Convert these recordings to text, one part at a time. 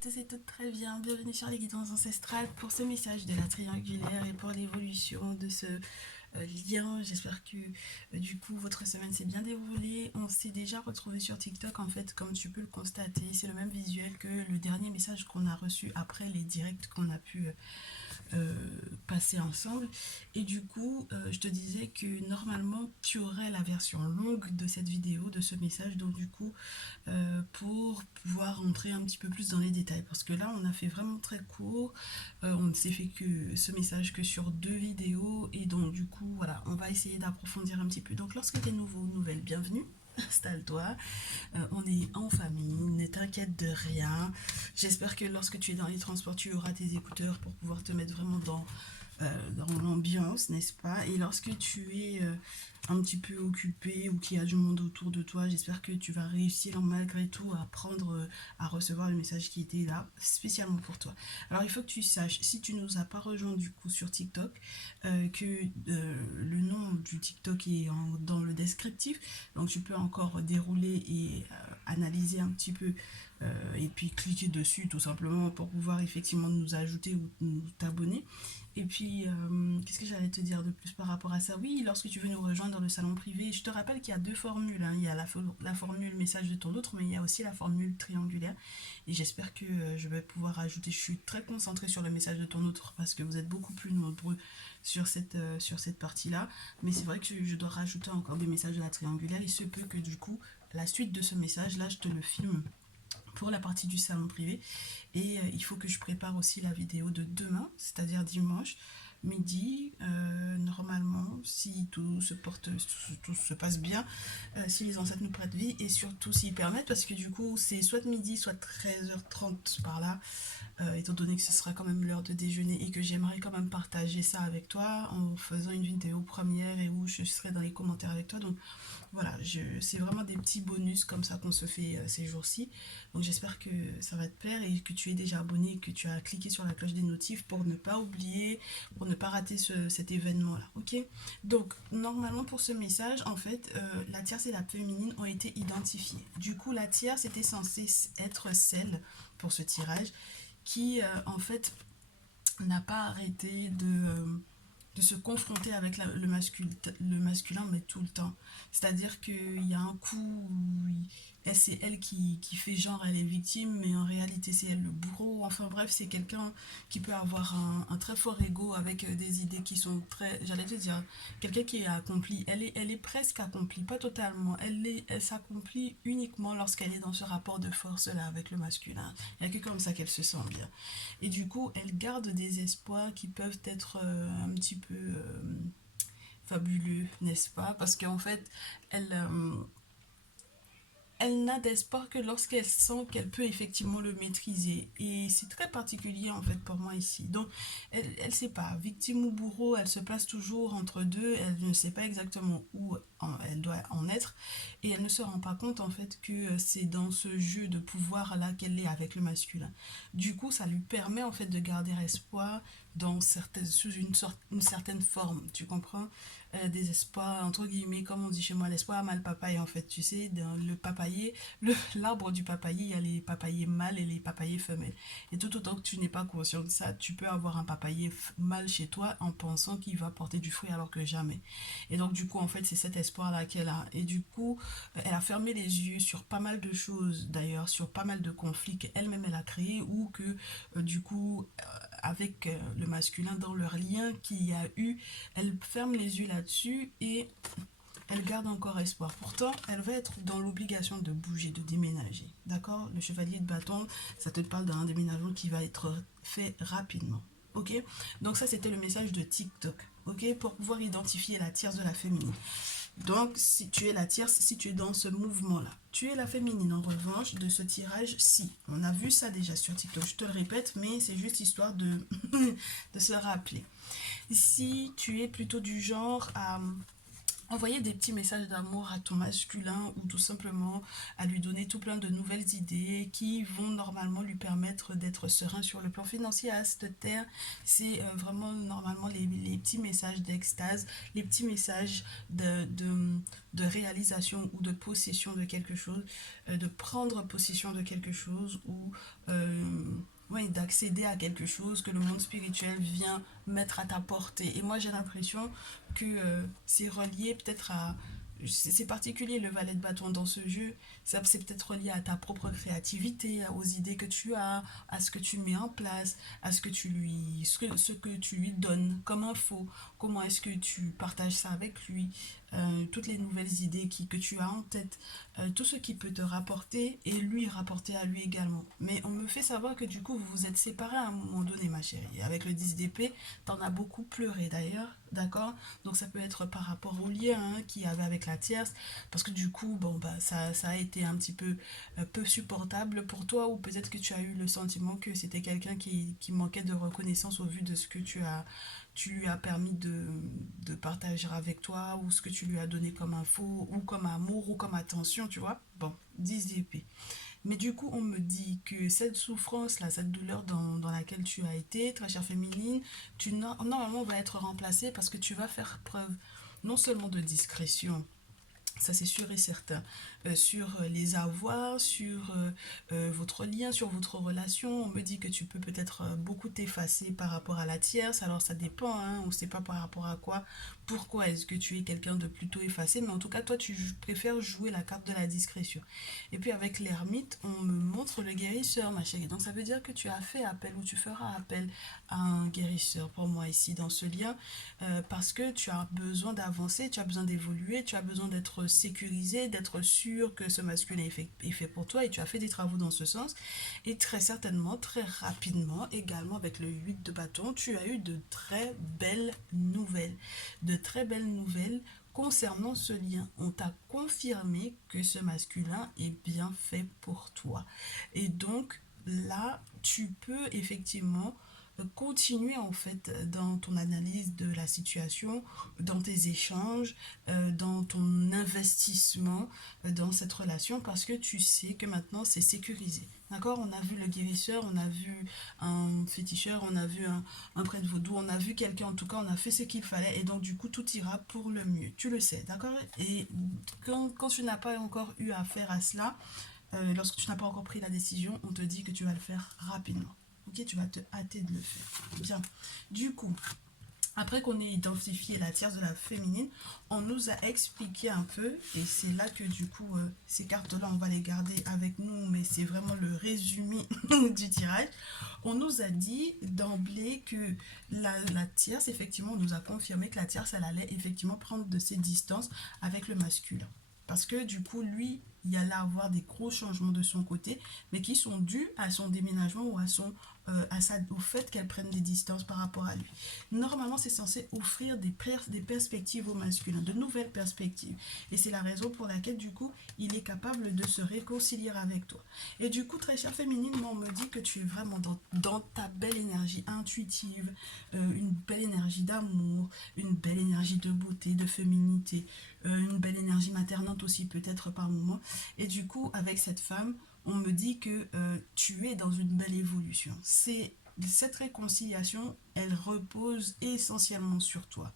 tous et toutes très bien, bienvenue sur les guidances ancestrales pour ce message de la triangulaire et pour l'évolution de ce lien. J'espère que du coup votre semaine s'est bien déroulée. On s'est déjà retrouvé sur TikTok en fait, comme tu peux le constater, c'est le même visuel que le dernier message qu'on a reçu après les directs qu'on a pu euh, passer ensemble. Et du coup, je te disais que normalement, tu aurais la version longue de cette vidéo, de ce message. Donc du coup, pour pouvoir entrer un petit peu plus dans les détails. Parce que là, on a fait vraiment très court. On ne s'est fait que ce message que sur 2 vidéos. Et donc du coup, voilà, on va essayer d'approfondir un petit peu. Donc lorsque tu es nouveau, nouvelle, bienvenue. Installe-toi, on est en famille, ne t'inquiète de rien. J'espère que lorsque tu es dans les transports, tu auras tes écouteurs pour pouvoir te mettre vraiment dans l'ambiance, n'est-ce pas? Et lorsque tu es un petit peu occupé ou qu'il y a du monde autour de toi, j'espère que tu vas réussir malgré tout à prendre, à recevoir le message qui était là, spécialement pour toi. Alors il faut que tu saches, si tu nous as pas rejoint du coup sur TikTok, que le nom du TikTok est dans le descriptif, donc tu peux encore dérouler et analyser un petit peu et puis cliquer dessus tout simplement pour pouvoir effectivement nous ajouter ou nous t'abonner. Et puis, qu'est-ce que j'allais te dire de plus par rapport à ça? Oui, lorsque tu veux nous rejoindre dans le salon privé, je te rappelle qu'il y a 2 formules, hein. Il y a la formule message de ton autre, mais il y a aussi la formule triangulaire. Et j'espère que je vais pouvoir ajouter. Je suis très concentrée sur le message de ton autre parce que vous êtes beaucoup plus nombreux sur cette partie-là. Mais c'est vrai que je dois rajouter encore des messages de la triangulaire. Il se peut que du coup, la suite de ce message-là, je te le filme pour la partie du salon privé. Et il faut que je prépare aussi la vidéo de demain, c'est-à-dire dimanche midi, normalement, si tout se passe bien, si les ancêtres nous prêtent vie et surtout s'ils permettent, parce que du coup c'est soit midi, soit 13h30 par là, étant donné que ce sera quand même l'heure de déjeuner et que j'aimerais quand même partager ça avec toi en faisant une vidéo première et où je serai dans les commentaires avec toi. Donc voilà, c'est vraiment des petits bonus comme ça qu'on se fait ces jours-ci. Donc j'espère que ça va te plaire et que tu es déjà abonné et que tu as cliqué sur la cloche des notifs pour ne pas oublier, pour ne pas rater cet événement-là. Ok? Donc normalement pour ce message, en fait, la tierce et la féminine ont été identifiées. Du coup, la tierce était censée être celle pour ce tirage qui en fait n'a pas arrêté de se confronter avec le masculin, mais tout le temps. C'est-à-dire qu'il y a un coup où c'est elle qui fait genre elle est victime, mais en réalité c'est elle le bourreau. Enfin bref, c'est quelqu'un qui peut avoir un très fort ego avec des idées qui sont très, j'allais te dire, quelqu'un qui est accompli. Elle est presque accomplie, pas totalement. Elle s'accomplit uniquement lorsqu'elle est dans ce rapport de force-là avec le masculin. Il n'y a que comme ça qu'elle se sent bien. Et du coup, elle garde des espoirs qui peuvent être un petit peu fabuleux, n'est-ce pas? Parce qu'en fait, elle, elle n'a d'espoir que lorsqu'elle sent qu'elle peut effectivement le maîtriser. Et c'est très particulier en fait pour moi ici. Donc, elle sait pas, victime ou bourreau, elle se place toujours entre deux, elle ne sait pas exactement où elle doit en être. Et elle ne se rend pas compte en fait que c'est dans ce jeu de pouvoir là qu'elle est avec le masculin. Du coup, ça lui permet en fait de garder espoir sous une certaine forme, tu comprends? Des espoirs, entre guillemets, comme on dit chez moi, l'espoir a mal papaye en fait, tu sais, dans le papayer, l'arbre du papayer, il y a les papayers mâles et les papayers femelles. Et tout autant que tu n'es pas conscient de ça, tu peux avoir un papayer mâle chez toi en pensant qu'il va porter du fruit alors que jamais. Et donc du coup, en fait, c'est cet espoir-là qu'elle a. Et du coup, elle a fermé les yeux sur pas mal de choses, d'ailleurs, sur pas mal de conflits qu'elle-même elle a créés ou que du coup, avec le masculin dans leur lien qu'il y a eu, elle ferme les yeux là-dessus et elle garde encore espoir. Pourtant, elle va être dans l'obligation de bouger, de déménager. D'accord? Le chevalier de bâton, ça te parle d'un déménagement qui va être fait rapidement. Ok? Donc ça, c'était le message de TikTok. Ok? Pour pouvoir identifier la tierce de la féminine. Donc, si tu es la tierce, si tu es dans ce mouvement-là, tu es la féminine en revanche de ce tirage, si. On a vu ça déjà sur TikTok, je te le répète, mais c'est juste histoire de se rappeler. Si tu es plutôt du genre à envoyer des petits messages d'amour à ton masculin ou tout simplement à lui donner tout plein de nouvelles idées qui vont normalement lui permettre d'être serein sur le plan financier à cette terre. C'est vraiment normalement les petits messages d'extase, les petits messages de réalisation ou de possession de quelque chose, de prendre possession de quelque chose ou et d'accéder à quelque chose que le monde spirituel vient mettre à ta portée. Et moi, j'ai l'impression que c'est relié peut-être à... C'est particulier le valet de bâton dans ce jeu, c'est peut-être relié à ta propre créativité, aux idées que tu as, à ce que tu mets en place, à ce que tu lui donnes comme info, comment est-ce que tu partages ça avec lui, toutes les nouvelles idées que tu as en tête, tout ce qui peut te rapporter et lui rapporter à lui également. Mais on me fait savoir que du coup vous vous êtes séparés à un moment donné, ma chérie. Avec le 10 d'épée, t'en as beaucoup pleuré d'ailleurs, d'accord? Donc ça peut être par rapport au lien qu'il y avait avec la tierce, parce que du coup, bon, bah, ça a été un petit peu supportable pour toi, ou peut-être que tu as eu le sentiment que c'était quelqu'un qui manquait de reconnaissance au vu de ce que tu lui as permis de partager avec toi, ou ce que tu lui as donné comme info, ou comme amour, ou comme attention, tu vois. Bon, 10 d'épée. Mais du coup, on me dit que cette souffrance-là, cette douleur dans laquelle tu as été, très chère féminine, normalement va être remplacée parce que tu vas faire preuve non seulement de discrétion, ça c'est sûr et certain, sur les avoirs, sur votre lien, sur votre relation. On me dit que tu peux peut-être beaucoup t'effacer par rapport à la tierce, alors ça dépend, hein, on ne sait pas par rapport à quoi, pourquoi est-ce que tu es quelqu'un de plutôt effacé, mais en tout cas toi tu préfères jouer la carte de la discrétion. Et puis avec l'ermite, on me montre le guérisseur, ma chérie, donc ça veut dire que tu as fait appel ou tu feras appel à un guérisseur pour moi ici dans ce lien, parce que tu as besoin d'avancer, tu as besoin d'évoluer, tu as besoin d'être sécurisé, d'être sûr que ce masculin est fait pour toi, et tu as fait des travaux dans ce sens. Et très certainement, très rapidement, également avec le 8 de bâton, tu as eu de très belles nouvelles. De très belles nouvelles concernant ce lien. On t'a confirmé que ce masculin est bien fait pour toi. Et donc là, tu peux effectivement continuer en fait dans ton analyse de la situation, dans tes échanges, dans ton investissement dans cette relation, parce que tu sais que maintenant c'est sécurisé. D'accord? On a vu le guérisseur, on a vu un féticheur, on a vu un prêtre vaudou, on a vu quelqu'un, en tout cas on a fait ce qu'il fallait, et donc du coup tout ira pour le mieux. Tu le sais, d'accord? Et quand tu n'as pas encore eu affaire à cela, lorsque tu n'as pas encore pris la décision, on te dit que tu vas le faire rapidement. Ok, tu vas te hâter de le faire. Bien. Du coup, après qu'on ait identifié la tierce de la féminine, on nous a expliqué un peu, et c'est là que du coup, ces cartes-là, on va les garder avec nous, mais c'est vraiment le résumé du tirage. On nous a dit d'emblée que la tierce, effectivement, on nous a confirmé que la tierce, elle allait effectivement prendre de ses distances avec le masculin. Parce que du coup, lui, il y allait avoir des gros changements de son côté, mais qui sont dus à son déménagement ou au fait qu'elle prenne des distances par rapport à lui. Normalement, c'est censé offrir des perspectives au masculin, de nouvelles perspectives. Et c'est la raison pour laquelle, du coup, il est capable de se réconcilier avec toi. Et du coup, très chère féminine, moi, on me dit que tu es vraiment dans ta belle énergie intuitive, une belle énergie d'amour, une belle énergie de beauté, de féminité, une belle énergie maternante aussi peut-être par moment. Et du coup, avec cette femme, on me dit que tu es dans une belle évolution. Cette réconciliation, elle repose essentiellement sur toi.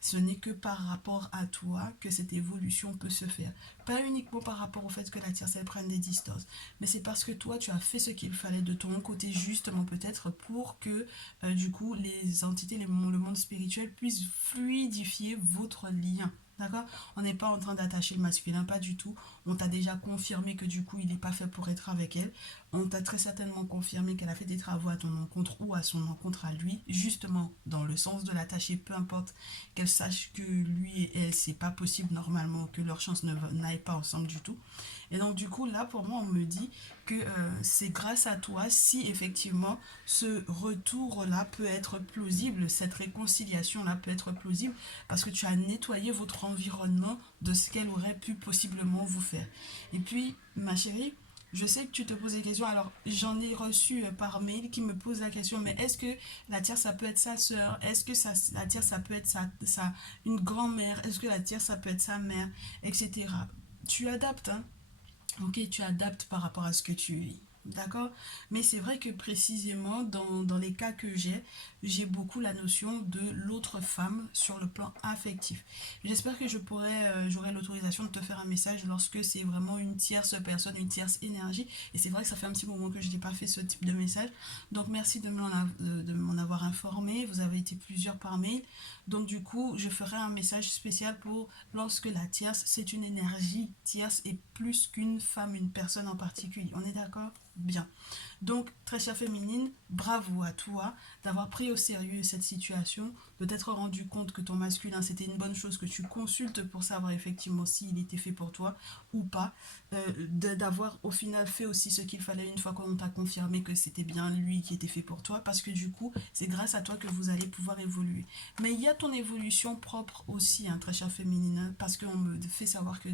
Ce n'est que par rapport à toi que cette évolution peut se faire. Pas uniquement par rapport au fait que la tierce elle prenne des distances, mais c'est parce que toi tu as fait ce qu'il fallait de ton côté justement peut-être pour que du coup les entités, le monde spirituel puissent fluidifier votre lien. D'accord? On n'est pas en train d'attacher le masculin, pas du tout. On t'a déjà confirmé que du coup, il n'est pas fait pour être avec elle. On t'a très certainement confirmé qu'elle a fait des travaux à ton encontre ou à son encontre à lui, justement dans le sens de l'attacher, peu importe qu'elle sache que lui et elle, c'est pas possible normalement, que leur chance n'aille pas ensemble du tout. Et donc du coup, là, pour moi, on me dit que c'est grâce à toi si effectivement ce retour-là peut être plausible, cette réconciliation-là peut être plausible, parce que tu as nettoyé votre environnement de ce qu'elle aurait pu possiblement vous faire. Et puis, ma chérie, je sais que tu te poses des questions. Alors, j'en ai reçu par mail qui me pose la question, mais est-ce que la tierce, ça peut être sa sœur? Est-ce que la tierce, ça peut être une grand-mère? Est-ce que la tierce, ça peut être sa mère? Etc. Tu adaptes, hein? Ok, tu adaptes par rapport à ce que tu vis. d'accord? Mais c'est vrai que précisément dans les cas que j'ai beaucoup la notion de l'autre femme sur le plan affectif. J'espère que j'aurai l'autorisation de te faire un message lorsque c'est vraiment une tierce personne, une tierce énergie. Et c'est vrai que ça fait un petit moment que je n'ai pas fait ce type de message. Donc merci de m'en avoir informé. Vous avez été plusieurs par mail. Donc du coup, je ferai un message spécial pour lorsque la tierce, c'est une énergie tierce et plus qu'une femme, une personne en particulier. On est d'accord? Bien. Donc, très chère féminine, bravo à toi d'avoir pris au sérieux cette situation, de t'être rendu compte que ton masculin, c'était une bonne chose, que tu consultes pour savoir effectivement s'il était fait pour toi ou pas, d'avoir au final fait aussi ce qu'il fallait une fois qu'on t'a confirmé que c'était bien lui qui était fait pour toi, parce que du coup, c'est grâce à toi que vous allez pouvoir évoluer. Mais il y a ton évolution propre aussi, hein, très chère féminine, hein, parce qu'on me fait savoir que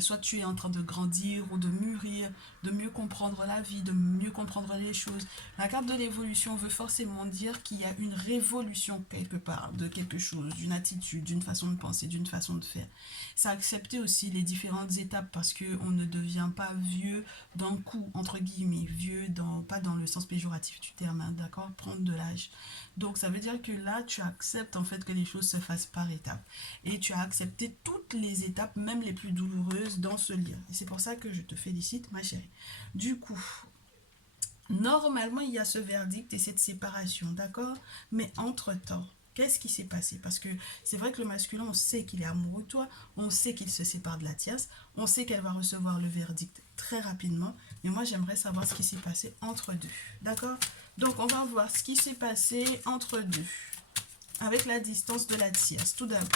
soit tu es en train de grandir ou de mûrir, de mieux comprendre la vie, de mieux comprendre les choses. La carte de l'évolution veut forcément dire qu'il y a une révolution quelque part de quelque chose, d'une attitude, d'une façon de penser, d'une façon de faire. C'est accepter aussi les différentes étapes parce qu'on ne devient pas vieux d'un coup, entre guillemets, vieux, pas dans le sens péjoratif du terme, hein, d'accord, prendre de l'âge. Donc ça veut dire que là, tu acceptes en fait que les choses se fassent par étapes. Et tu as accepté toutes les étapes, même les plus douloureuses, dans ce lien. Et c'est pour ça que je te félicite, ma chérie. Du coup, normalement, il y a ce verdict et cette séparation, d'accord? Mais entre-temps, qu'est-ce qui s'est passé? Parce que c'est vrai que le masculin, on sait qu'il est amoureux de toi, on sait qu'il se sépare de la tierce, on sait qu'elle va recevoir le verdict très rapidement, mais moi, j'aimerais savoir ce qui s'est passé entre deux, d'accord? Donc, on va voir ce qui s'est passé entre deux, avec la distance de la tierce, tout d'abord.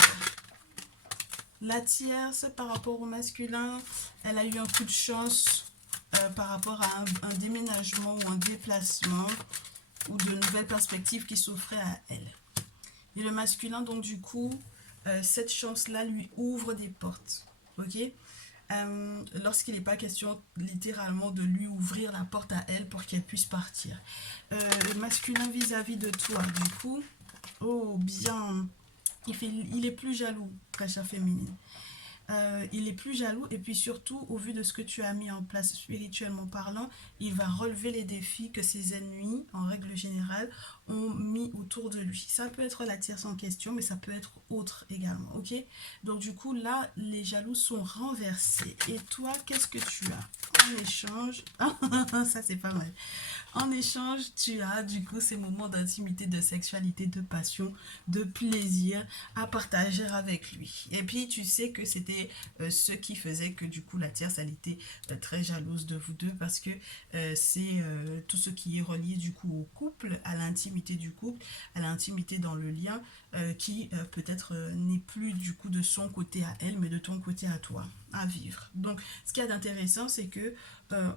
La tierce, par rapport au masculin, elle a eu un coup de chance par rapport à un déménagement ou un déplacement ou de nouvelles perspectives qui s'offraient à elle. Et le masculin, donc du coup, cette chance-là lui ouvre des portes. Ok? Lorsqu'il n'est pas question littéralement de lui ouvrir la porte à elle pour qu'elle puisse partir. Le masculin vis-à-vis de toi, du coup, oh bien, il est plus jaloux, très chère féminine. Il est plus jaloux et puis surtout au vu de ce que tu as mis en place spirituellement parlant, il va relever les défis que ses ennemis en règle générale ont mis autour de lui. Ça peut être la tierce en question mais ça peut être autre également, ok? Donc du coup là les jaloux sont renversés et toi qu'est-ce que tu as en échange? Ça c'est pas mal. En échange, tu as du coup ces moments d'intimité, de sexualité, de passion, de plaisir à partager avec lui. Et puis tu sais que c'était ce qui faisait que du coup la tierce elle était très jalouse de vous deux parce que c'est tout ce qui est relié du coup au couple, à l'intimité du couple, à l'intimité dans le lien qui peut-être n'est plus du coup de son côté à elle mais de ton côté à toi à vivre. Donc ce qu'il y a d'intéressant c'est que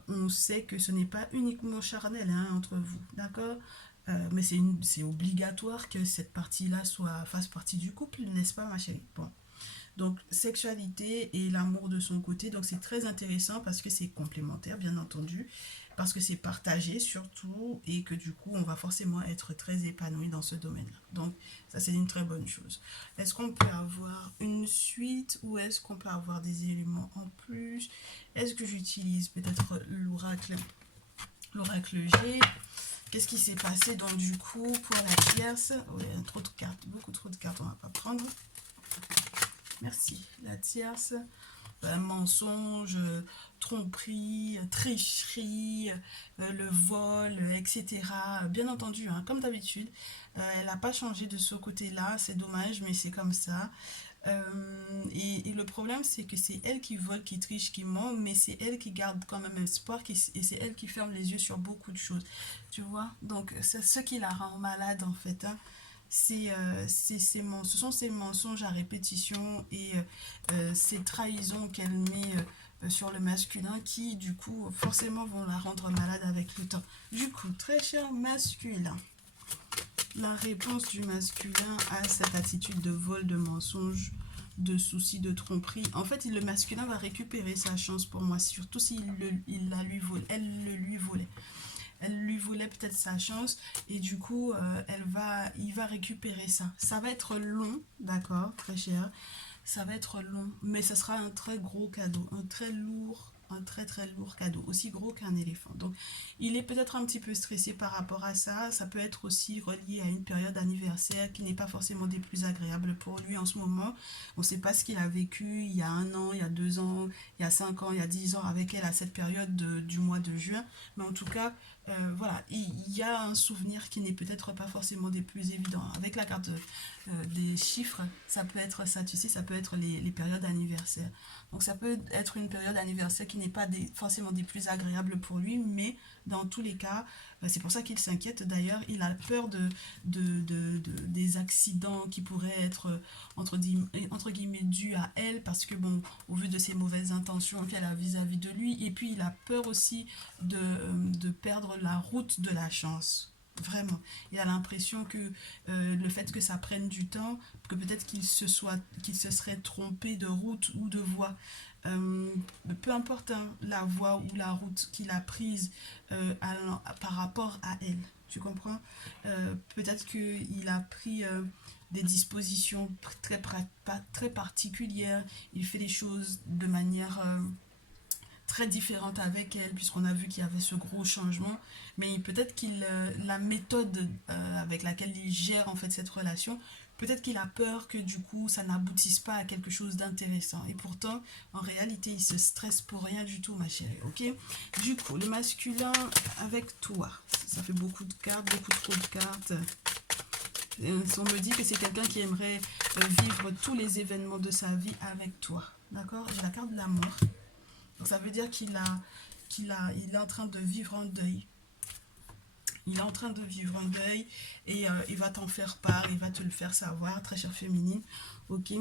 on sait que ce n'est pas uniquement charnel hein, entre vous, d'accord? Mais c'est obligatoire que cette partie-là fasse partie du couple, n'est-ce pas ma chérie? Bon. Donc sexualité et l'amour de son côté, donc c'est très intéressant parce que c'est complémentaire bien entendu, parce que c'est partagé surtout et que du coup on va forcément être très épanoui dans ce domaine-là. Donc ça c'est une très bonne chose. Est-ce qu'on peut avoir une suite ou est-ce qu'on peut avoir des éléments en plus? Est-ce que j'utilise peut-être l'oracle G? Qu'est-ce qui s'est passé donc du coup pour la tierce? Oui, trop de cartes, beaucoup trop de cartes, on va pas prendre. Merci. La tierce, mensonge, tromperie, tricherie, le vol, etc. Bien entendu, hein, comme d'habitude, elle n'a pas changé de ce côté-là, c'est dommage, mais c'est comme ça. Et le problème, c'est que c'est elle qui vole, qui triche, qui ment, mais c'est elle qui garde quand même espoir et c'est elle qui ferme les yeux sur beaucoup de choses. Tu vois? Donc, c'est ce qui la rend malade en fait. Hein. Ce sont ces mensonges à répétition et ces trahisons qu'elle met sur le masculin qui, du coup, forcément vont la rendre malade avec le temps. Du coup, très cher masculin, la réponse du masculin à cette attitude de vol, de mensonge, de souci, de tromperie, en fait, le masculin va récupérer sa chance pour moi, surtout s'il la lui vole, elle le lui volait. Elle lui volait peut-être sa chance et du coup, il va récupérer ça. Ça va être long, d'accord, très cher. Ça va être long, mais ce sera un très gros cadeau, un très lourd, un très très lourd cadeau, aussi gros qu'un éléphant. Donc il est peut-être un petit peu stressé par rapport à ça. Ça peut être aussi relié à une période anniversaire qui n'est pas forcément des plus agréables pour lui en ce moment. On ne sait pas ce qu'il a vécu il y a 1 an, il y a 2 ans, il y a 5 ans, il y a 10 ans avec elle à cette période du mois de juin. Mais en tout cas, voilà, il y a un souvenir qui n'est peut-être pas forcément des plus évidents. Avec la carte des chiffres, ça peut être ça, tu sais, ça peut être les périodes anniversaires. Donc ça peut être une période anniversaire qui n'est pas forcément des plus agréables pour lui, mais dans tous les cas, c'est pour ça qu'il s'inquiète. D'ailleurs, il a peur des accidents qui pourraient être entre guillemets dus à elle, parce que bon, au vu de ses mauvaises intentions qu'elle a vis-à-vis de lui, et puis il a peur aussi de perdre la route de la chance. Vraiment, il a l'impression que le fait que ça prenne du temps, que peut-être qu'il se serait trompé de route ou de voie. Euh, Peu importe hein, la voie ou la route qu'il a prise par rapport à elle, tu comprends. Peut-être qu'il a pris des dispositions très particulières, il fait les choses de manière très différente avec elle, puisqu'on a vu qu'il y avait ce gros changement. Mais peut-être la méthode avec laquelle il gère en fait cette relation, peut-être qu'il a peur que du coup ça n'aboutisse pas à quelque chose d'intéressant. Et pourtant, en réalité, il se stresse pour rien du tout, ma chérie, ok. Du coup, le masculin avec toi, ça fait beaucoup de cartes, beaucoup trop de cartes. On me dit que c'est quelqu'un qui aimerait vivre tous les événements de sa vie avec toi, d'accord. J'ai la carte de l'amour. Donc ça veut dire il est en train de vivre un deuil. Il est en train de vivre un deuil et il va t'en faire part, il va te le faire savoir, très chère féminine. Ok.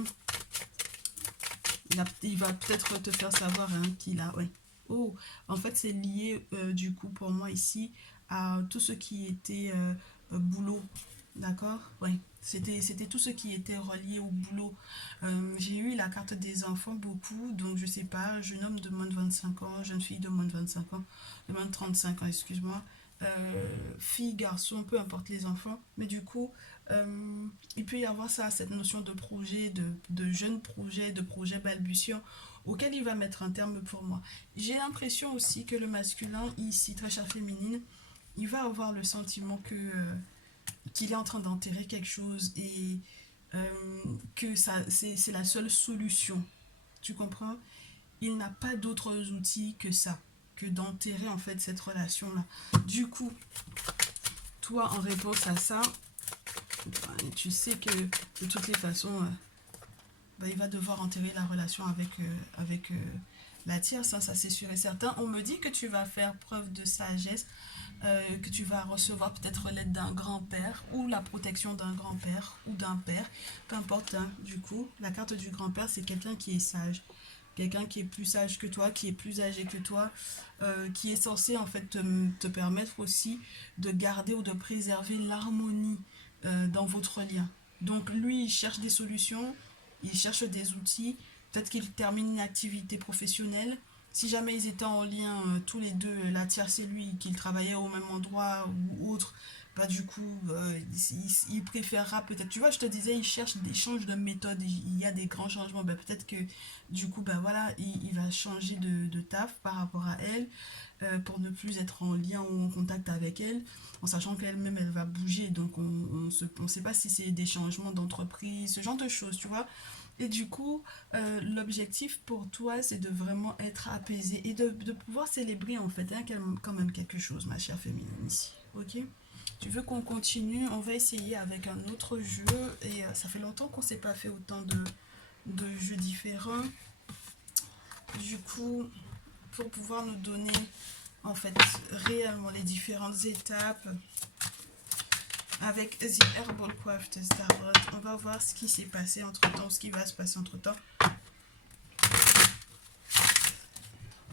Il va peut-être te faire savoir hein, qu'il a... Ouais. Oh, en fait c'est lié du coup pour moi ici à tout ce qui était boulot. D'accord. Oui. C'était tout ce qui était relié au boulot. J'ai eu la carte des enfants beaucoup, donc je sais pas, jeune homme de moins de 25 ans, jeune fille de moins de 25 ans, de moins de 35 ans, excuse-moi. Fille, garçon, peu importe les enfants, mais du coup, il peut y avoir ça, cette notion de projet, de jeune projet, de projet balbutiant, auquel il va mettre un terme pour moi. J'ai l'impression aussi que le masculin, ici, très chère féminine, il va avoir le sentiment qu'il est en train d'enterrer quelque chose et que ça c'est la seule solution. Tu comprends? Il n'a pas d'autres outils que ça, que d'enterrer en fait cette relation-là. Du coup, toi en réponse à ça, tu sais que de toutes les façons, il va devoir enterrer la relation avec la tierce, hein, ça c'est sûr et certain. On me dit que tu vas faire preuve de sagesse, que tu vas recevoir peut-être l'aide d'un grand-père ou la protection d'un grand-père ou d'un père, peu importe. Hein, du coup, la carte du grand-père, c'est quelqu'un qui est sage, quelqu'un qui est plus sage que toi, qui est plus âgé que toi, qui est censé en fait te permettre aussi de garder ou de préserver l'harmonie dans votre lien. Donc lui, il cherche des solutions, il cherche des outils, peut-être qu'il termine une activité professionnelle. Si jamais ils étaient en lien tous les deux, la tierce et lui, qu'ils travaillaient au même endroit ou autre, bah du coup, il préférera peut-être, tu vois, je te disais, il cherche des changes de méthode, il y a des grands changements, bah peut-être que du coup, bah voilà, il va changer de taf par rapport à elle, pour ne plus être en lien ou en contact avec elle, en sachant qu'elle-même, elle va bouger, donc on sait pas si c'est des changements d'entreprise, ce genre de choses, tu vois. Et du coup, l'objectif pour toi, c'est de vraiment être apaisé et de pouvoir célébrer en fait hein, quand même quelque chose, ma chère féminine ici. Ok? Tu veux qu'on continue? On va essayer avec un autre jeu. Et ça fait longtemps qu'on ne s'est pas fait autant de jeux différents. Du coup, pour pouvoir nous donner en fait réellement les différentes étapes avec The Herbal Craft Starboard, on va voir ce qui s'est passé entre temps, ce qui va se passer entre temps.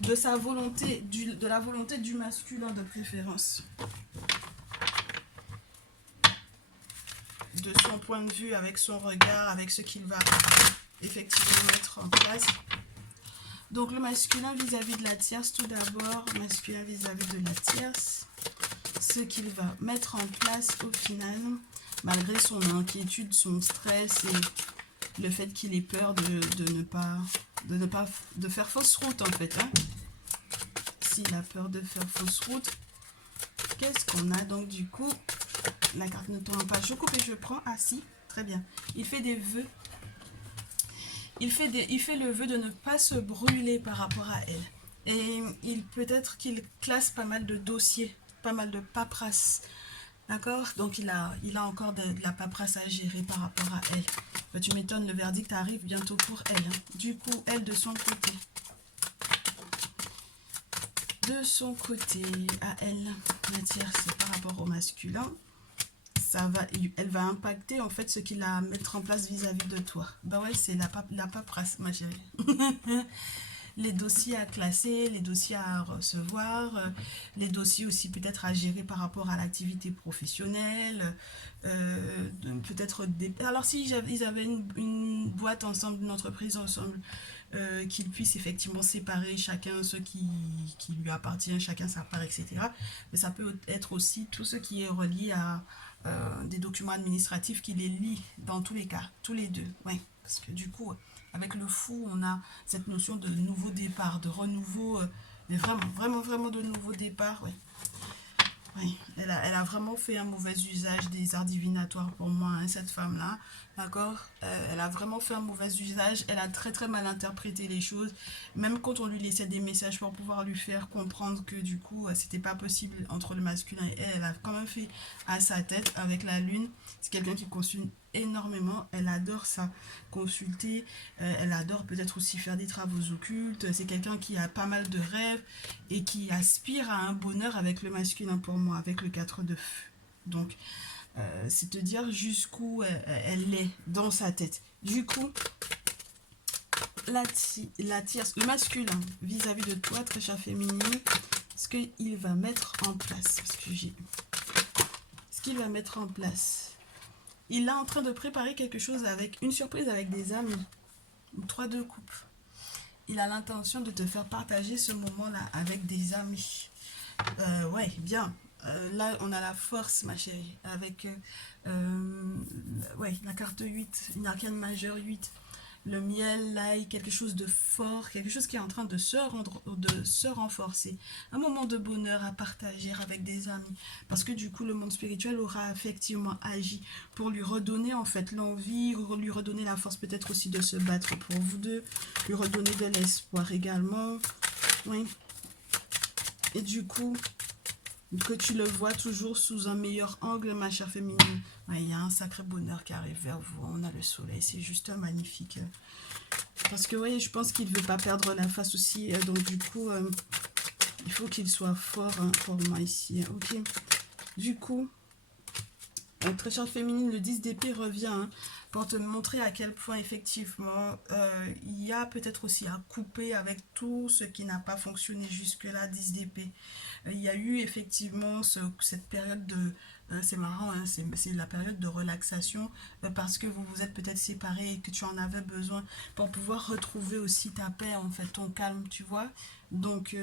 De sa volonté, de la volonté du masculin de préférence. De son point de vue, avec son regard, avec ce qu'il va effectivement mettre en place. Donc le masculin vis-à-vis de la tierce, tout d'abord, masculin vis-à-vis de la tierce, ce qu'il va mettre en place au final, malgré son inquiétude, son stress et le fait qu'il ait peur de faire fausse route en fait. Hein. il a peur de faire fausse route. Qu'est-ce qu'on a donc du coup? La carte ne tourne pas. Je coupe et je prends. Ah si, très bien. Il fait des vœux. Il fait le vœu de ne pas se brûler par rapport à elle. Et il peut-être qu'il classe pas mal de dossiers, pas mal de paperasse. D'accord? Donc il a encore de la paperasse à gérer par rapport à elle. Bah, tu m'étonnes, le verdict arrive bientôt pour elle. Hein. Du coup, elle de son côté. De son côté, à elle, la tierce, c'est par rapport au masculin. Elle va impacter en fait ce qu'il a à mettre en place vis-à-vis de toi. Bah ouais, c'est la paperasse, ma chérie. Les dossiers à classer, les dossiers à recevoir, les dossiers aussi peut-être à gérer par rapport à l'activité professionnelle, peut-être des... Alors si ils avaient une boîte ensemble, une entreprise ensemble, qu'ils puissent effectivement séparer chacun ce qui lui appartient, chacun sa part, etc. Mais ça peut être aussi tout ce qui est relié à des documents administratifs qui les lient dans tous les cas, tous les deux. Ouais, parce que du coup... Avec le fou, on a cette notion de nouveau départ, de renouveau, mais vraiment de nouveau départ. Ouais. Oui, elle a vraiment fait un mauvais usage des arts divinatoires pour moi, hein, cette femme-là. D'accord? Elle a vraiment fait un mauvais usage. Elle a très mal interprété les choses. Même quand on lui laissait des messages pour pouvoir lui faire comprendre que du coup, c'était pas possible entre le masculin et elle, elle a quand même fait à sa tête avec la lune. C'est quelqu'un qui consulte énormément. Elle adore ça, consulter. Elle adore peut-être aussi faire des travaux occultes. C'est quelqu'un qui a pas mal de rêves et qui aspire à un bonheur avec le masculin pour moi, avec le 4 de feu. Donc, c'est te dire jusqu'où elle est dans sa tête. Du coup, la tierce, le masculin vis-à-vis de toi, très chère féminine, ce qu'il va mettre en place. Parce que j'ai... Ce qu'il va mettre en place. Il est en train de préparer quelque chose avec une surprise avec des amis. 3 de coupe. Il a l'intention de te faire partager ce moment-là avec des amis. Ouais, bien. Là, on a la force, ma chérie, avec ouais, la carte 8, une arcane majeure 8. Le miel, l'ail, quelque chose de fort, quelque chose qui est en train de se renforcer. Un moment de bonheur à partager avec des amis. Parce que du coup, le monde spirituel aura effectivement agi pour lui redonner en fait l'envie, lui redonner la force peut-être aussi de se battre pour vous deux, lui redonner de l'espoir également. Oui. Et du coup, que tu le vois toujours sous un meilleur angle, ma chère féminine. Ouais, il y a un sacré bonheur qui arrive vers vous. On a le soleil, c'est juste magnifique. Parce que oui, je pense qu'il ne veut pas perdre la face aussi. Donc du coup, il faut qu'il soit fort hein, pour moi ici. Ok. Du coup, très chère féminine, le 10 d'épée revient hein, pour te montrer à quel point effectivement il y a peut-être aussi à couper avec tout ce qui n'a pas fonctionné jusque-là, 10 d'épée. Il y a eu effectivement cette période de... c'est marrant, hein, c'est la période de relaxation parce que vous vous êtes peut-être séparés et que tu en avais besoin pour pouvoir retrouver aussi ta paix, en fait, ton calme, tu vois. Donc,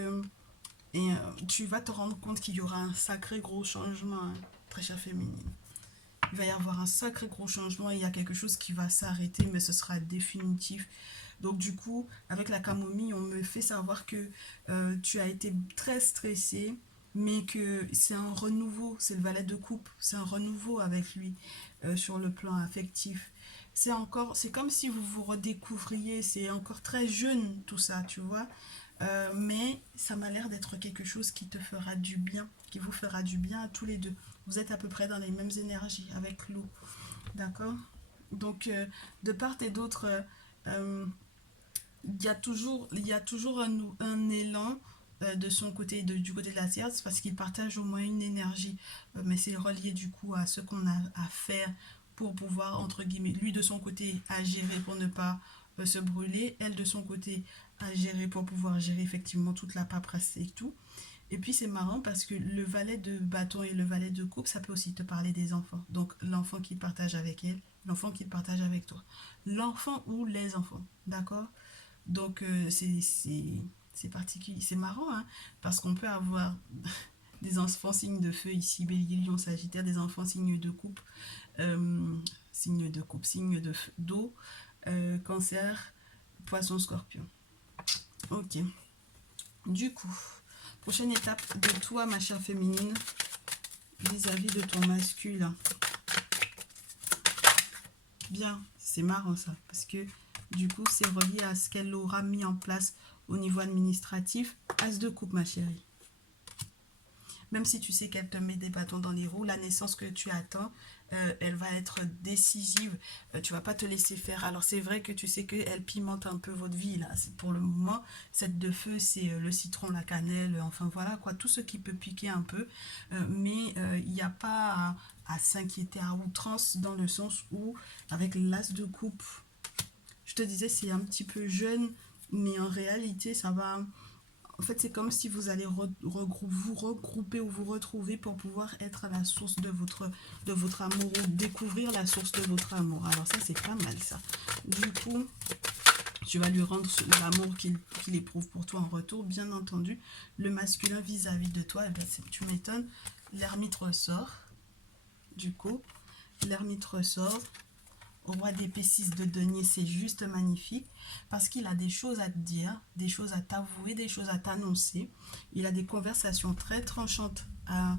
tu vas te rendre compte qu'il y aura un sacré gros changement, hein, très chère féminine. Il va y avoir un sacré gros changement et il y a quelque chose qui va s'arrêter, mais ce sera définitif. Donc du coup, avec la camomille, on me fait savoir que tu as été très stressé, mais que c'est un renouveau, c'est le valet de coupe, c'est un renouveau avec lui sur le plan affectif. C'est comme si vous vous redécouvriez, c'est encore très jeune tout ça, tu vois. Mais ça m'a l'air d'être quelque chose qui te fera du bien, qui vous fera du bien à tous les deux. Vous êtes à peu près dans les mêmes énergies avec l'eau, d'accord? Donc, de part et d'autre, il y a toujours un élan de son côté, du côté de la tierce, parce qu'il partage au moins une énergie. Mais c'est relié du coup à ce qu'on a à faire pour pouvoir, entre guillemets, lui de son côté à gérer pour ne pas se brûler, elle de son côté à gérer pour pouvoir gérer effectivement toute la paperasse et tout. Et puis c'est marrant parce que le valet de bâton et le valet de coupe, ça peut aussi te parler des enfants. Donc l'enfant qu'il partage avec elle, l'enfant qu'il partage avec toi. L'enfant ou les enfants, d'accord? Donc c'est particulier, c'est marrant, hein, parce qu'on peut avoir des enfants signes de feu ici, bélier, lion, sagittaire, des enfants signes de coupe, signes d'eau, cancer, poisson, scorpion. Ok. Du coup, Prochaine étape de toi, ma chère féminine, vis-à-vis de ton masculin. Bien, c'est marrant ça, parce que du coup, c'est relié à ce qu'elle aura mis en place au niveau administratif. As de coupe, ma chérie. Même si tu sais qu'elle te met des bâtons dans les roues, la naissance que tu attends, elle va être décisive. Tu vas pas te laisser faire. Alors c'est vrai que tu sais qu'elle pimente un peu votre vie là. Pour le moment, cette de feu, c'est le citron, la cannelle, enfin voilà quoi, tout ce qui peut piquer un peu. Mais il n'y a pas à s'inquiéter à outrance dans le sens où avec l'as de coupe, je te disais c'est un petit peu jeune, mais en réalité ça va. En fait, c'est comme si vous allez vous regrouper ou vous retrouver pour pouvoir être à la source de votre amour ou découvrir la source de votre amour. Alors ça, c'est pas mal ça. Du coup, tu vas lui rendre l'amour qu'il éprouve pour toi en retour. Bien entendu, le masculin vis-à-vis de toi, eh bien, tu m'étonnes, l'ermite ressort. Du coup, l'ermite ressort. Au roi d'épée 6 de denier, c'est juste magnifique parce qu'il a des choses à te dire, des choses à t'avouer, des choses à t'annoncer. Il a des conversations très tranchantes à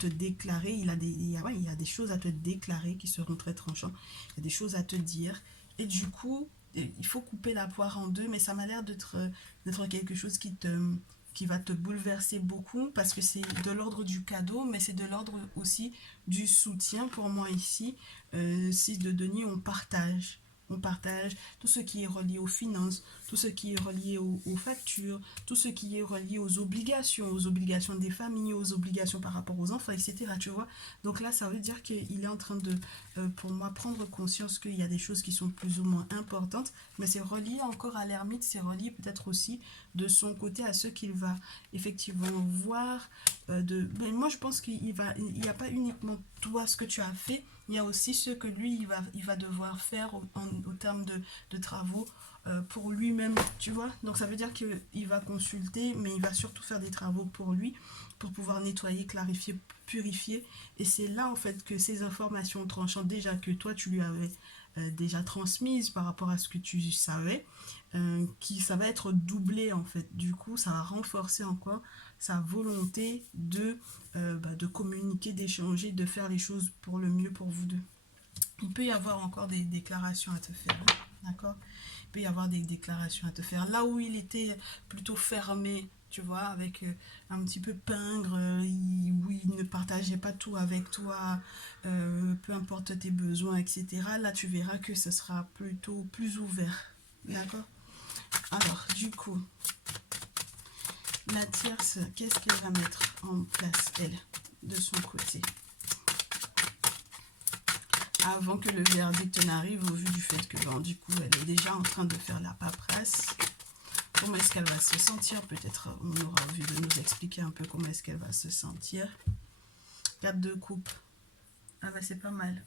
te déclarer. Il a des choses à te déclarer qui seront très tranchantes. Il y a des choses à te dire. Et du coup, il faut couper la poire en deux, mais ça m'a l'air d'être quelque chose qui va te bouleverser beaucoup parce que c'est de l'ordre du cadeau, mais c'est de l'ordre aussi du soutien pour moi ici. 6 de denier, on partage. On partage tout ce qui est relié aux finances, tout ce qui est relié aux factures, tout ce qui est relié aux obligations des familles, aux obligations par rapport aux enfants, etc. Tu vois. Donc là, ça veut dire qu'il est en train de, pour moi, prendre conscience qu'il y a des choses qui sont plus ou moins importantes, mais c'est relié encore à l'ermite, c'est relié peut-être aussi de son côté à ce qu'il va effectivement voir. Mais moi, je pense qu'il n'y a pas uniquement toi ce que tu as fait, il y a aussi ce que lui, il va devoir faire au terme de travaux pour lui-même, tu vois. Donc ça veut dire qu'il va consulter, mais il va surtout faire des travaux pour lui, pour pouvoir nettoyer, clarifier, purifier. Et c'est là, en fait, que ces informations tranchantes, déjà que toi, tu lui avais déjà transmises par rapport à ce que tu savais, ça va être doublé, en fait. Du coup, ça va renforcer encore sa volonté de communiquer, d'échanger, de faire les choses pour le mieux pour vous deux. Il peut y avoir encore des déclarations à te faire, hein, d'accord? Il peut y avoir des déclarations à te faire. Là où il était plutôt fermé, tu vois, avec un petit peu pingre, où il ne partageait pas tout avec toi, peu importe tes besoins, etc. Là, tu verras que ce sera plutôt plus ouvert, d'accord? Alors, du coup, la tierce, qu'est-ce qu'elle va mettre en place, elle, de son côté, avant que le verdict n'arrive, au vu du fait que, bon, du coup, elle est déjà en train de faire la paperasse. Comment est-ce qu'elle va se sentir? Peut-être on aura envie de nous expliquer un peu comment est-ce qu'elle va se sentir. 4 de coupe. Ah bah c'est pas mal.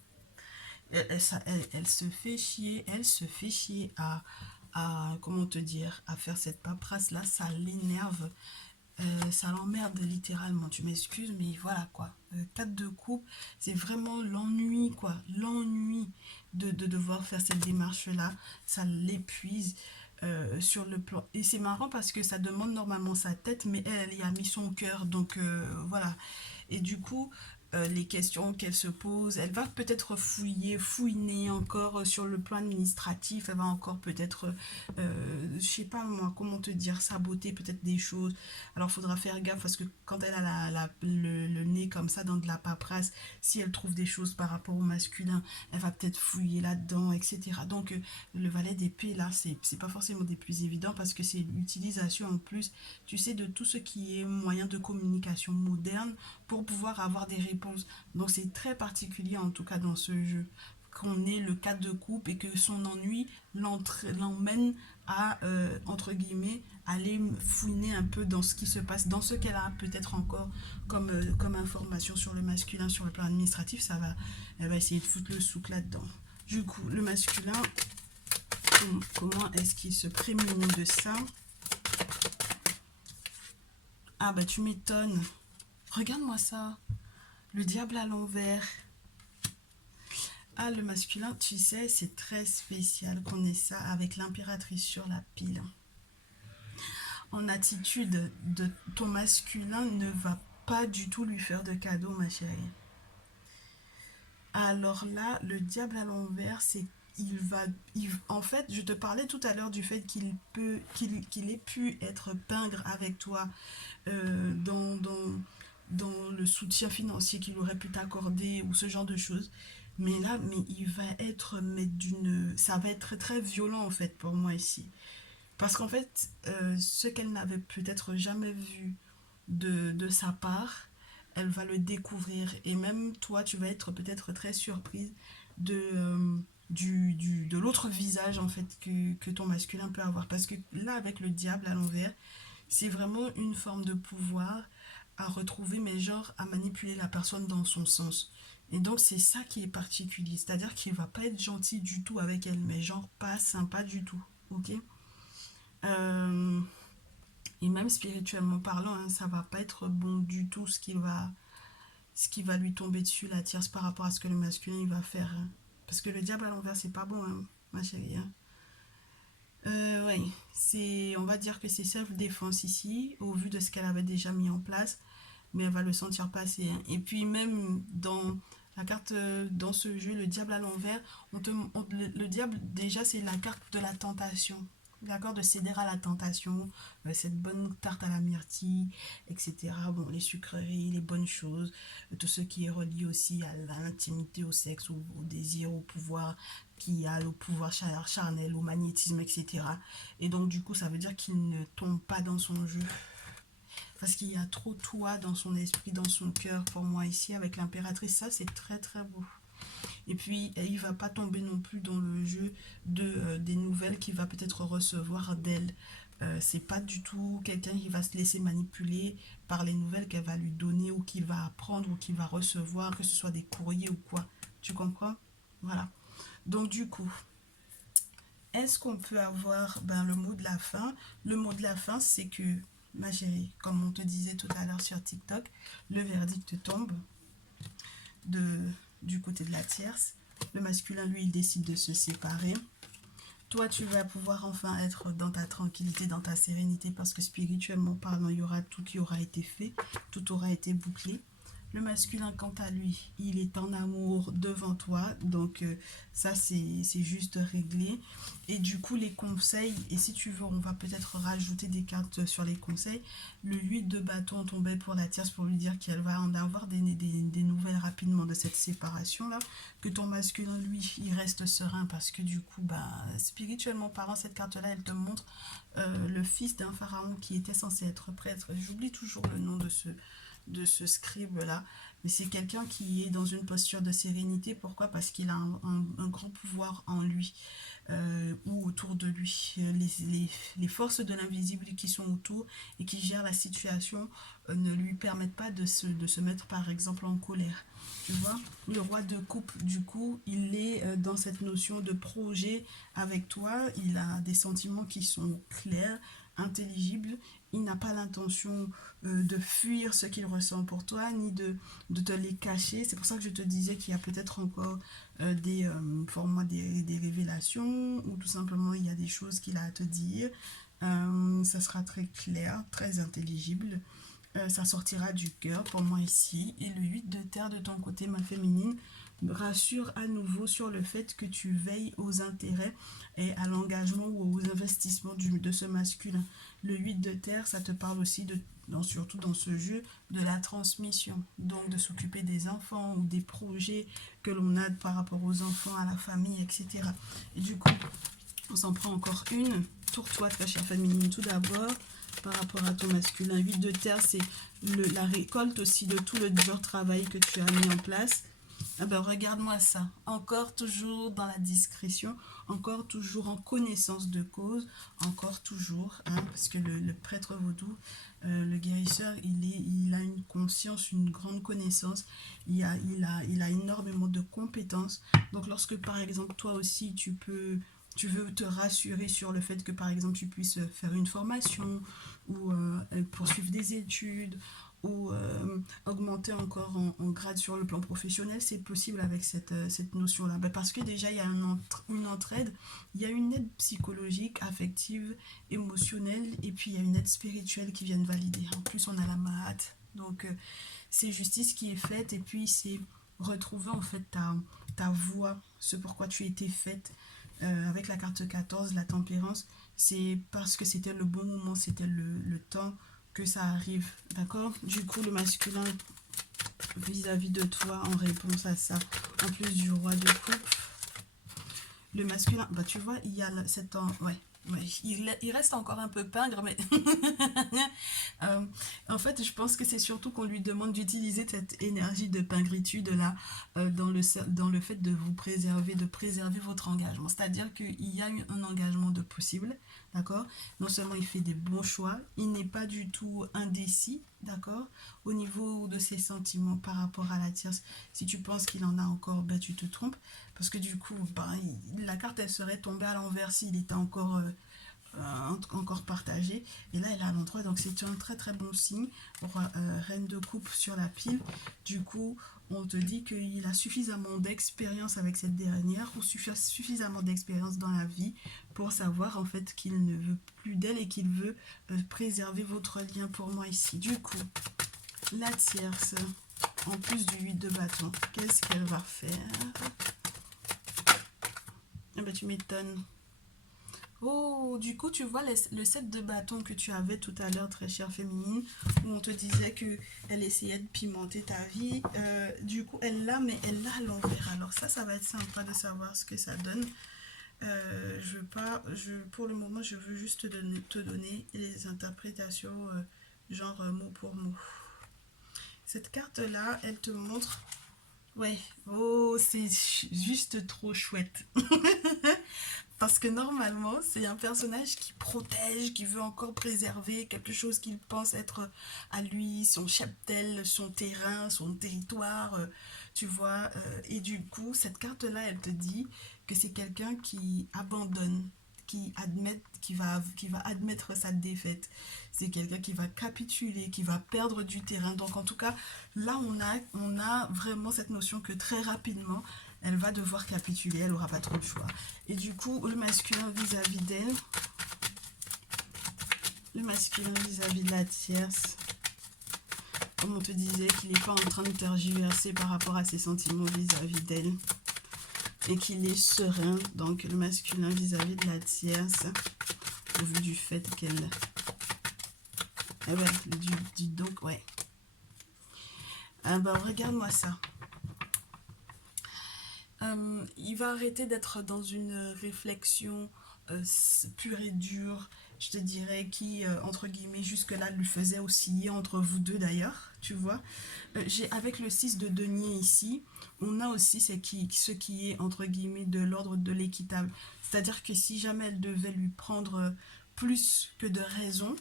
Elle se fait chier, comment te dire, à faire cette paperasse là, ça l'énerve. Ça l'emmerde littéralement, tu m'excuses, mais voilà quoi. 4 de coupe, c'est vraiment l'ennui quoi, l'ennui de devoir faire cette démarche là, ça l'épuise sur le plan. Et c'est marrant parce que ça demande normalement sa tête, mais elle y a mis son cœur, donc voilà. Et du coup, les questions qu'elle se pose, elle va peut-être fouiner encore sur le plan administratif, elle va encore peut-être, je sais pas moi, comment te dire, saboter peut-être des choses. Alors, il faudra faire gaffe parce que quand elle a le nez comme ça dans de la paperasse, si elle trouve des choses par rapport au masculin, elle va peut-être fouiller là-dedans, etc. Donc, le valet d'épée, là, c'est pas forcément des plus évidents parce que c'est l'utilisation en plus, tu sais, de tout ce qui est moyen de communication moderne pour pouvoir avoir des réponses. Donc, c'est très particulier en tout cas dans ce jeu qu'on ait le 4 de coupe et que son ennui l'emmène à, entre guillemets, aller fouiner un peu dans ce qui se passe, dans ce qu'elle a peut-être encore comme information sur le masculin, sur le plan administratif, elle va essayer de foutre le souk là-dedans. Du coup, le masculin, comment est-ce qu'il se prémunit de ça? Ah bah tu m'étonnes. Regarde-moi ça. Le diable à l'envers. Ah, le masculin, tu sais, c'est très spécial qu'on ait ça avec l'impératrice sur la pile. en attitude de ton masculin ne va pas du tout lui faire de cadeau, ma chérie. Alors là, le diable à l'envers, c'est en fait, je te parlais tout à l'heure du fait qu'il ait pu être pingre avec toi dans le soutien financier qu'il aurait pu t'accorder ou ce genre de choses. Mais là, mais il va être ça va être très très violent en fait pour moi ici. Parce qu'en fait, ce qu'elle n'avait peut-être jamais vu de sa part, elle va le découvrir. Et même toi, tu vas être peut-être très surprise de l'autre visage en fait que ton masculin peut avoir. Parce que là, avec le diable à l'envers, c'est vraiment une forme de pouvoir à retrouver, mais genre à manipuler la personne dans son sens. Et donc c'est ça qui est particulier, c'est-à-dire qu'il va pas être gentil du tout avec elle, mais genre pas sympa du tout, ok. Euh, et même spirituellement parlant, hein, ça va pas être bon du tout ce qui va lui tomber dessus, la tierce, par rapport à ce que le masculin il va faire, hein. Parce que le diable à l'envers, c'est pas bon, hein, ma chérie, hein. Ouais, on va dire que c'est self-défense ici, au vu de ce qu'elle avait déjà mis en place, mais elle va le sentir passer, hein. Et puis même dans la carte, dans ce jeu, le diable à l'envers, le diable, déjà, c'est la carte de la tentation. D'accord, de céder à la tentation, cette bonne tarte à la myrtille, etc. Bon, les sucreries, les bonnes choses, tout ce qui est relié aussi à l'intimité, au sexe, au désir, au pouvoir, qui a au pouvoir charnel, au magnétisme, etc. Et donc, du coup, ça veut dire qu'il ne tombe pas dans son jeu. Parce qu'il y a trop toi dans son esprit, dans son cœur, pour moi, ici, avec l'impératrice. Ça, c'est très, très beau. Et puis, il va pas tomber non plus dans le jeu des nouvelles qu'il va peut-être recevoir d'elle. C'est pas du tout quelqu'un qui va se laisser manipuler par les nouvelles qu'elle va lui donner ou qu'il va apprendre ou qu'il va recevoir, que ce soit des courriers ou quoi. Tu comprends? Voilà. Donc, du coup, est-ce qu'on peut avoir le mot de la fin? Le mot de la fin, c'est que, ma chérie, comme on te disait tout à l'heure sur TikTok, le verdict tombe de, du côté de la tierce. Le masculin, lui, il décide de se séparer. Toi, tu vas pouvoir enfin être dans ta tranquillité, dans ta sérénité, parce que spirituellement parlant, il y aura tout qui aura été fait, tout aura été bouclé. Le masculin, quant à lui, il est en amour devant toi. Donc, ça, c'est juste réglé. Et du coup, les conseils, et si tu veux, on va peut-être rajouter des cartes sur les conseils. Le 8 de bâton tombait pour la tierce pour lui dire qu'elle va en avoir des nouvelles rapidement de cette séparation-là. Que ton masculin, lui, il reste serein parce que du coup, spirituellement parlant, cette carte-là, elle te montre le fils d'un pharaon qui était censé être prêtre. J'oublie toujours le nom de ce scribe-là. Mais c'est quelqu'un qui est dans une posture de sérénité. Pourquoi? Parce qu'il a un grand pouvoir en lui ou autour de lui. Les forces de l'invisible qui sont autour et qui gèrent la situation ne lui permettent pas de se mettre par exemple en colère. Tu vois, le roi de coupe, du coup, il est dans cette notion de projet avec toi. Il a des sentiments qui sont clairs, intelligibles. Il n'a pas l'intention de fuir ce qu'il ressent pour toi, ni de te les cacher. C'est pour ça que je te disais qu'il y a peut-être encore pour moi des révélations, ou tout simplement il y a des choses qu'il a à te dire. Ça sera très clair, très intelligible. Ça sortira du cœur pour moi ici. Et le 8 de terre de ton côté, ma féminine, me rassure à nouveau sur le fait que tu veilles aux intérêts et à l'engagement ou aux investissements de ce masculin. Le 8 de terre, ça te parle aussi surtout dans ce jeu, de la transmission. Donc de s'occuper des enfants ou des projets que l'on a par rapport aux enfants, à la famille, etc. Et du coup, on s'en prend encore une. Pour toi, très chère féminine, tout d'abord, par rapport à ton masculin. 8 de terre, c'est la récolte aussi de tout le dur travail que tu as mis en place. Ah ben regarde-moi ça, encore toujours dans la discrétion, encore toujours en connaissance de cause, encore toujours, hein, parce que le prêtre vaudou, le guérisseur, il a une conscience, une grande connaissance, il a énormément de compétences. Donc lorsque par exemple toi aussi tu veux te rassurer sur le fait que par exemple tu puisses faire une formation ou poursuivre des études ou augmenter encore en grade sur le plan professionnel, c'est possible avec cette notion-là. Ben, parce que déjà, il y a une entraide, il y a une aide psychologique, affective, émotionnelle, et puis il y a une aide spirituelle qui viennent valider. En plus, on a la Mahat. Donc, c'est justice qui est faite, et puis c'est retrouver en fait ta voix, ce pourquoi tu étais faite. Avec la carte 14, la tempérance, c'est parce que c'était le bon moment, c'était le temps que ça arrive, d'accord? Du coup, le masculin vis-à-vis de toi en réponse à ça, en plus du roi de coupe, le masculin, bah tu vois, il y a cette... Ouais, ouais, il reste encore un peu pingre, mais euh, en fait, je pense que c'est surtout qu'on lui demande d'utiliser cette énergie de pingritude là dans le fait de vous préserver, de préserver votre engagement. C'est-à-dire qu'il y a un engagement de possible, d'accord? Non seulement il fait des bons choix, il n'est pas du tout indécis, d'accord? Au niveau de ses sentiments par rapport à la tierce, si tu penses qu'il en a encore, ben tu te trompes. Parce que du coup, ben, la carte, elle serait tombée à l'envers s'il était encore partagé. Et là, elle est à l'endroit, donc c'est un très très bon signe. Reine de coupe sur la pile. Du coup, on te dit qu'il a suffisamment d'expérience avec cette dernière ou suffisamment d'expérience dans la vie pour savoir en fait qu'il ne veut plus d'elle et qu'il veut préserver votre lien pour moi ici. Du coup, la tierce, en plus du 8 de bâton, qu'est-ce qu'elle va faire? Ah bah tu m'étonnes. Oh, du coup, tu vois le set de bâtons que tu avais tout à l'heure, très chère féminine, où on te disait que elle essayait de pimenter ta vie. Du coup, elle l'a, mais elle l'a à l'envers. Alors ça va être sympa de savoir ce que ça donne. Je veux pas, pour le moment, je veux juste te donner les interprétations, genre mot pour mot. Cette carte-là, elle te montre... Ouais, oh, c'est juste trop chouette. Parce que normalement, c'est un personnage qui protège, qui veut encore préserver quelque chose qu'il pense être à lui, son cheptel, son terrain, son territoire, tu vois. Et du coup, cette carte-là, elle te dit que c'est quelqu'un qui abandonne, qui va admettre sa défaite. C'est quelqu'un qui va capituler, qui va perdre du terrain. Donc en tout cas, là, on a vraiment cette notion que très rapidement, elle va devoir capituler, elle n'aura pas trop de choix. Et du coup, le masculin vis-à-vis d'elle, le masculin vis-à-vis de la tierce, comme on te disait, qu'il n'est pas en train de tergiverser par rapport à ses sentiments vis-à-vis d'elle, et qu'il est serein, donc le masculin vis-à-vis de la tierce, au vu du fait qu'elle... Ah ouais, donc, ouais. Ah bah, regarde-moi ça. Il va arrêter d'être dans une réflexion pure et dure, je te dirais, qui, entre guillemets, jusque-là, lui faisait osciller entre vous deux d'ailleurs, tu vois. Avec le 6 de denier ici, on a aussi ce qui est, entre guillemets, de l'ordre de l'équitable. C'est-à-dire que si jamais elle devait lui prendre plus que de raison,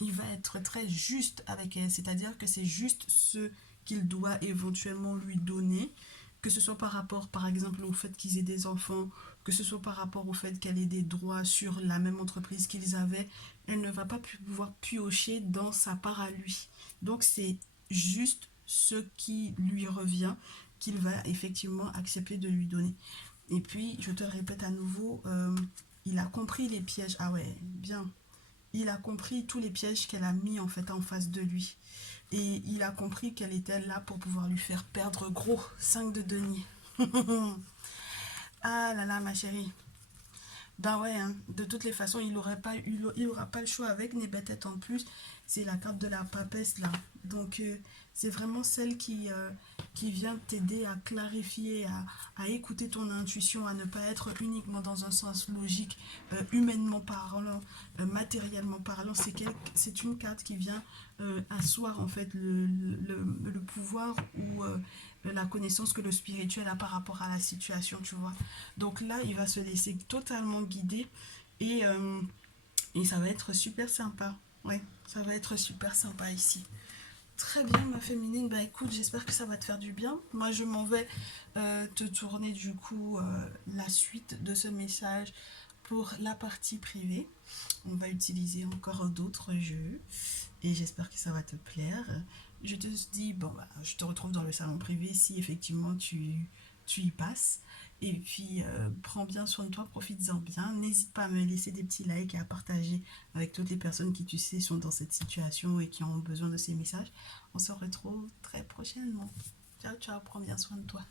il va être très juste avec elle. C'est-à-dire que c'est juste ce qu'il doit éventuellement lui donner, que ce soit par rapport, par exemple, au fait qu'ils aient des enfants, que ce soit par rapport au fait qu'elle ait des droits sur la même entreprise qu'ils avaient, elle ne va pas pouvoir piocher dans sa part à lui. Donc c'est juste ce qui lui revient qu'il va effectivement accepter de lui donner. Et puis, je te le répète à nouveau, il a compris les pièges. Ah ouais, bien. Il a compris tous les pièges qu'elle a mis en fait en face de lui. Et il a compris qu'elle était là pour pouvoir lui faire perdre gros 5 de denier. Ah là là, ma chérie. Ben ouais, hein. De toutes les façons, il aura pas le choix avec Nebethet en plus. C'est la carte de la papesse là. Donc c'est vraiment celle qui vient t'aider à clarifier, à écouter ton intuition, à ne pas être uniquement dans un sens logique, humainement parlant, matériellement parlant. C'est une carte qui vient asseoir en fait le pouvoir ou la connaissance que le spirituel a par rapport à la situation, tu vois. Donc là, il va se laisser totalement guider et, euh, et ça va être super sympa. Ouais, ça va être super sympa ici. Très bien, ma féminine. Bah écoute, j'espère que ça va te faire du bien. Moi, je m'en vais te tourner du coup la suite de ce message pour la partie privée. On va utiliser encore d'autres jeux et j'espère que ça va te plaire. Je te dis, bon, bah, je te retrouve dans le salon privé si effectivement tu y passes. Et puis, prends bien soin de toi, profites-en bien. N'hésite pas à me laisser des petits likes et à partager avec toutes les personnes qui, tu sais, sont dans cette situation et qui ont besoin de ces messages. On se retrouve très prochainement. Ciao, ciao, prends bien soin de toi.